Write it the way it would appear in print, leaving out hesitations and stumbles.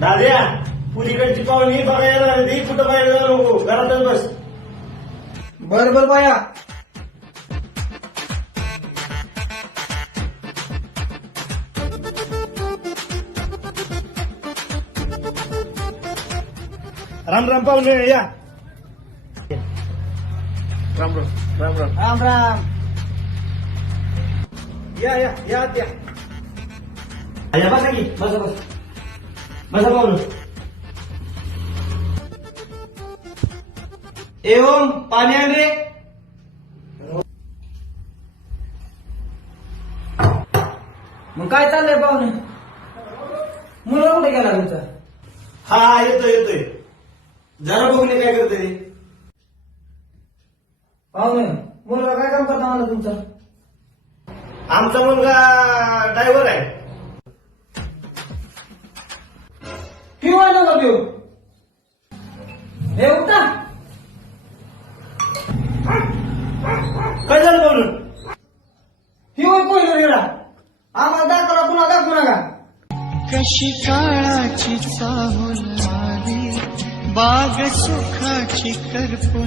दाद्या पुलीकडची पाहुणी बघायला आली कुठं बाहेर जाऊ नको घरातच बस. बर बर बाया. राम राम पाहुणे या. राम राम राम राम. राम राम. या या या या या बसा की बसा बसा बसा पाहुणे. एवम पाणी आण रे. मग काय चाललंय पाहुणे? मुलं कुठे गेला तुमचा? हा येतोय येतोय. जरा बघून काय करते ते. पाहुणे मुलगा काय काम करता मला तुमचा? आमचा मुलगा ड्रायव्हर आहे. पिऊ आहे ना पिऊ? हे उठा. काय झालं पाहुणे? पिऊ आहे पहिलं रेडा. आम्हाला दाखवला पुन्हा दाखवू नका. कशी काळाची चाहुल आली बाग सुखाची करपून